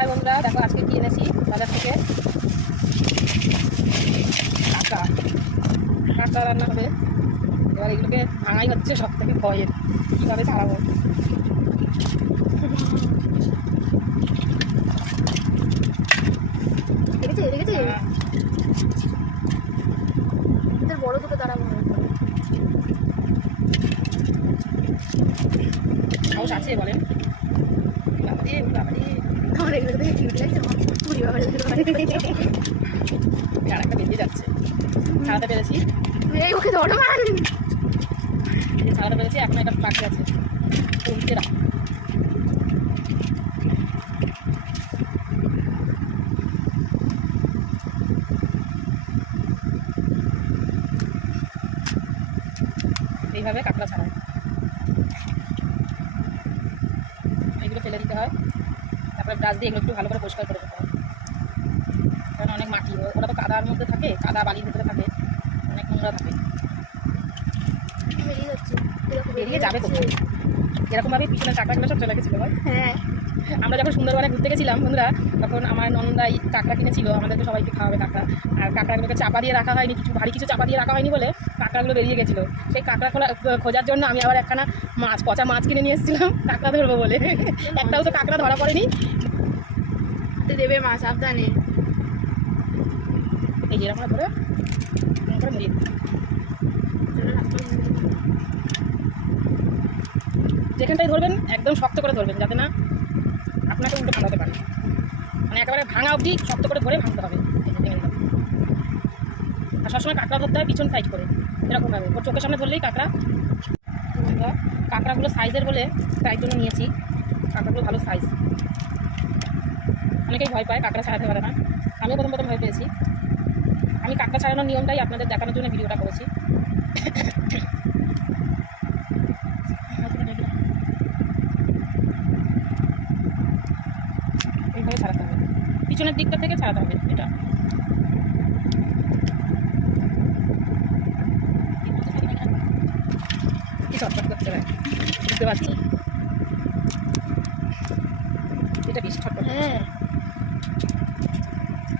High বন্ধুরা, দেখো আজকে কি এনেছি বাজার থেকে। কাঁকড়া রান্না হবে। এবার এগুলোকে ভাঙাই হচ্ছে সব থেকে ভয়ের, কীভাবে ছাড়াবো। দেখেছি দেখেছি বড় দুটো দাঁড়াবো। সাহস আছে বলেন? আমার এগুলো দেখে কিউট লাগছে। পুরি বাবা আর একটা বেরিয়ে যাচ্ছে, ছাড়াতে পেরেছি। এই ওকে ধরো মান ছাড়াতে পেরেছি, এখন একটা বাকি আছে। উল্টে রাখ। এইভাবে কাঁকড়া ছাড়ায়, এগুলো ফেলে দিতে হয়। তারপরে ব্রাশ দিয়ে এগুলো একটু ভালো করে পরিষ্কার করে দিতে হয়, কারণ অনেক মাটি, ওরা তো কাদার মধ্যে থাকে, কাদা বালির ভিতরে থাকে, অনেক নোংরা থাকে। বেরিয়ে যাচ্ছে, বেরিয়ে যাবে কোথায়? এরকমভাবে পিছনে কাঁকড়াগুলো সব চলে গেছিলো। হ্যাঁ, আমরা যখন সুন্দরবনে ঘুরতে গেছিলাম বন্ধুরা, তখন আমার নন্দাই কাঁকড়া কিনেছিল, আমাদেরকে সবাইকে খাওয়াবে কাঁকড়া। আর কাঁকড়াগুলোকে চাপা দিয়ে রাখা হয়নি, কিছু ভারী কিছু চাপা দিয়ে রাখা হয়নি বলে কাঁকড়াগুলো বেরিয়ে গেছিলো। সেই কাঁকড়া খোঁজার জন্য আমি আবার একখানা পচা মাছ কিনে নিয়ে এসেছিলাম কাঁকড়া ধরবো বলে। একটাও তো কাঁকড়া ধরা পড়েনি। দেবে মাছ সাবধানে। এই যে এরকম ধরে মুড়িয়ে যেখানটায় ধরবেন একদম শক্ত করে ধরবেন, যাতে না আপনাকে উল্টে ভাঙাতে পারে। মানে একেবারে ভাঙা অবধি শক্ত করে ধরে ভাঙতে হবে। আর সবসময় কাঁকড়া ধরতে হয় পিছন সাইড করে, এরকমভাবে ওর চোখের সামনে ধরলেই কাঁকড়া। কাঁকড়াগুলো সাইজের বলে তাই জন্য নিয়েছি, কাঁকড়াগুলো ভালো সাইজ। অনেকেই ভয় পায়, কাঁকড়া ছাড়াতে পারে না। আমিও প্রথম ভয় পেয়েছি। আমি কাঁকড়া ছাড়ানোর নিয়মটাই আপনাদের দেখানোর জন্য ভিডিওটা করেছি। এইভাবে ছাড়াতে হবে, পিছনের দিকটা থেকে ছাড়াতে হবে। এটা কি ছটফট করতে হয় বুঝতে পারছি, এটা বেশ ছটফট। হ্যাঁ,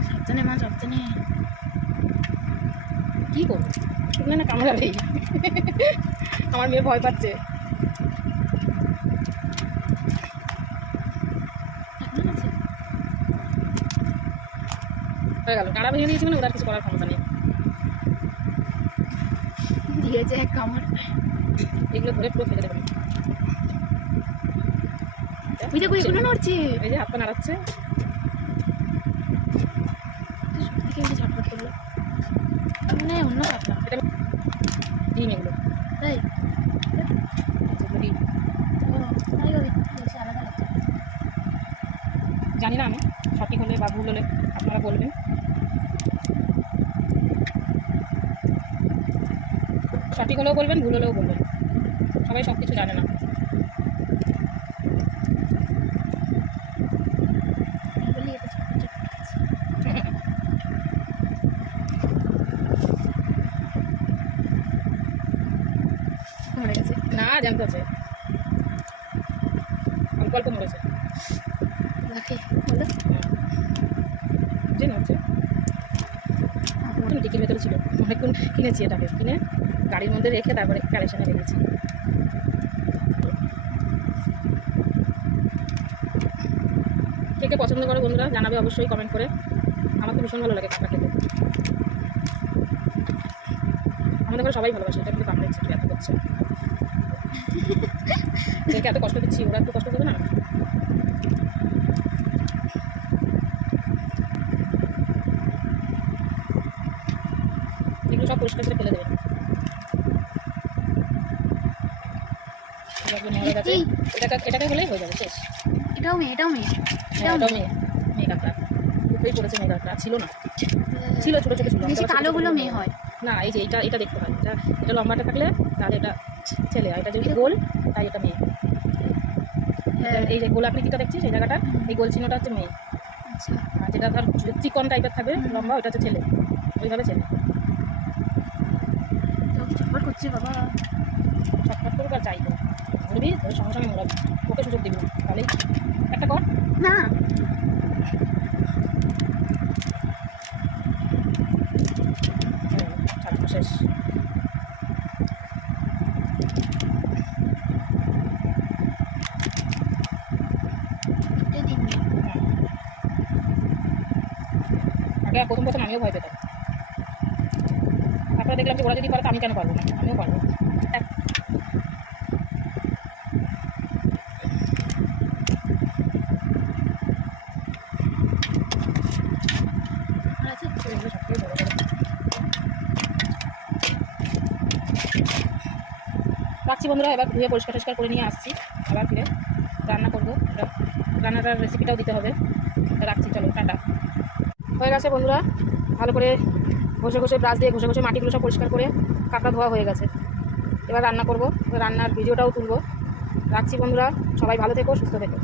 সাবধানে মা সাবধানে। কী করবো, শুকনো না কামড়াবেই। আমার মেয়ে ভয় পাচ্ছে। হয়ে গেল, কাঁড়া ভেঙে দিয়েছি মানে ওরা কিছু করার ক্ষমতা নেই। দিয়েছে এক কামড়, এগুলো ধরে পুরো ফেলে দেবেন। ওই দেখো এগুলো নড়ছে, এই যে হাতটা নাড়াচ্ছে। ঝটফট করলো মানে অন্য কাঁকড়া। এটা ডিম, এগুলো তাই ডিম। আলাদা লাগছে। জানি না আমি সঠিক হলে বা ভুল হলে আপনারা বলবেন। সঠিক হলেও বলবেন, ভুল হলেও বলবেন, সবাই সব কিছু জানে না। মরে গেছে না, জানতে আছে, অল্প অল্প মরেছে। বলো যে নড়ছে টিকির ভেতরে ছিল, অনেকক্ষণ কিনেছি। এটাকে কিনে গাড়ির মধ্যে রেখে তারপরে কালেকশানে রেখেছি। কে কে পছন্দ করে বন্ধুরা জানাবে অবশ্যই কমেন্ট করে। আমার তো ভীষণ ভালো লাগে কাঁকড়া খেতে। আমাদের ঘরে সবাই ভালোবাসে, এটা কিন্তু কামড়ে ইচ্ছে এত করছে, দেখে এত কষ্ট দিচ্ছি, ওরা একটু কষ্ট দেবে না। এগুলো সব পরিষ্কার করে ফেলে দেবেন। এটাকে হলেই হয়ে যাবে, শেষ। এটাও মেয়ে, এটাও মেয়ে, এটাও মেয়ে, মেয়ে কাঁকড়া উপরেই পড়েছে। মেয়ে কাঁকড়া ছিল না, ছিল ছোটো ছোটো ছিল। বেশি কালোগুলো মেয়ে হয় না, এই যে এটা দেখতে হয়, এটা লম্বাটা থাকলে তাহলে এটা ছেলে, আর এটা যেহেতু গোল তাই এটা মেয়ে। এই যে গোল আকৃতিটা দেখছিস এই জায়গাটা, এই গোল চিহ্নটা হচ্ছে মেয়ে। আচ্ছা, আর যেটা ধর চিকন টাইপের থাকবে লম্বা, ওটা হচ্ছে ছেলে। ওইভাবে ছেলে ছটফট করছে বাবা। ছটফট করুক আর চাই তো ধরবি, ধরে সঙ্গে সঙ্গে মোড়াবি, ওকে সুযোগ দিবি না, তাহলেই একটা কর না আগে প্রথম প্রথম আমিও ভয় পেতাম, তারপরে দেখলাম যে ওরা যদি পারে তো আমি কেন পারবো না, আমিও পারবো। আর আছে এগুলো সবথেকে বড় বড়। রাখছি বন্ধুরা, এবার ধুয়ে পরিষ্কার টরিষ্কার করে নিয়ে আসছি, আবার ফিরে রান্না করবো। রান্নাটার রেসিপিটাও দিতে হবে। রাখছি, চলো টাটা। হয়ে গেছে বন্ধুরা, ভালো করে ঘষে ঘষে ব্রাশ দিয়ে ঘষে ঘষে মাটিগুলো সব পরিষ্কার করে কাঁকড়া ধোয়া হয়ে গেছে। এবার রান্না করবো, রান্নার ভিডিওটাও তুলবো। রাখছি বন্ধুরা, সবাই ভালো থেকো, সুস্থ থেকো।